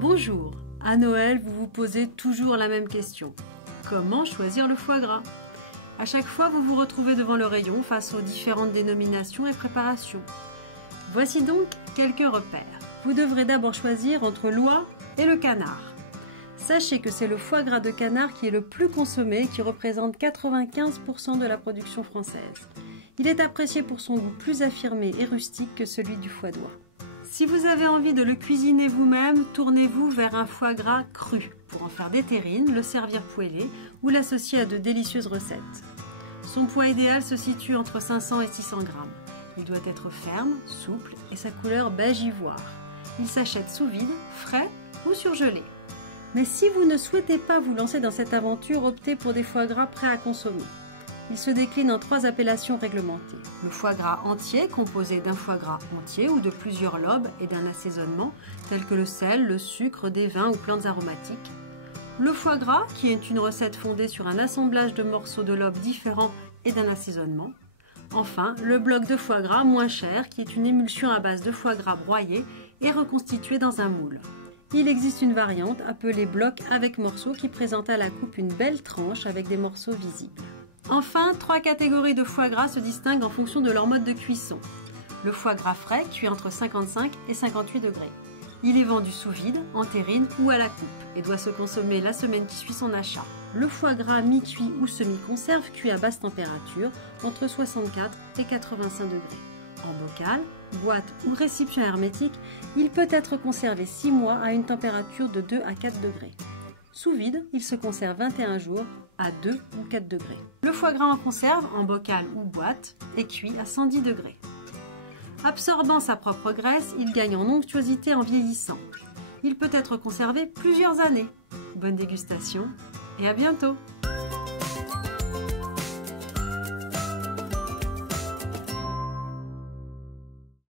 Bonjour, à Noël, vous vous posez toujours la même question. Comment choisir le foie gras? À chaque fois, vous vous retrouvez devant le rayon face aux différentes dénominations et préparations. Voici donc quelques repères. Vous devrez d'abord choisir entre l'oie et le canard. Sachez que c'est le foie gras de canard qui est le plus consommé et qui représente 95% de la production française. Il est apprécié pour son goût plus affirmé et rustique que celui du foie d'oie. Si vous avez envie de le cuisiner vous-même, tournez-vous vers un foie gras cru pour en faire des terrines, le servir poêlé ou l'associer à de délicieuses recettes. Son poids idéal se situe entre 500 et 600 grammes. Il doit être ferme, souple et sa couleur beige ivoire. Il s'achète sous vide, frais ou surgelé. Mais si vous ne souhaitez pas vous lancer dans cette aventure, optez pour des foie gras prêts à consommer. Il se décline en 3 appellations réglementées. Le foie gras entier, composé d'un foie gras entier ou de plusieurs lobes et d'un assaisonnement, tel que le sel, le sucre, des vins ou plantes aromatiques. Le foie gras, qui est une recette fondée sur un assemblage de morceaux de lobes différents et d'un assaisonnement. Enfin, le bloc de foie gras moins cher, qui est une émulsion à base de foie gras broyé et reconstitué dans un moule. Il existe une variante appelée bloc avec morceaux qui présente à la coupe une belle tranche avec des morceaux visibles. Enfin, 3 catégories de foie gras se distinguent en fonction de leur mode de cuisson. Le foie gras frais, cuit entre 55 et 58 degrés. Il est vendu sous vide, en terrine ou à la coupe et doit se consommer la semaine qui suit son achat. Le foie gras mi-cuit ou semi-conserve, cuit à basse température, entre 64 et 85 degrés. En bocal, boîte ou récipient hermétique, il peut être conservé 6 mois à une température de 2 à 4 degrés. Sous vide, il se conserve 21 jours à 2 ou 4 degrés. Le foie gras en conserve, en bocal ou boîte, est cuit à 110 degrés. Absorbant sa propre graisse, il gagne en onctuosité en vieillissant. Il peut être conservé plusieurs années. Bonne dégustation et à bientôt!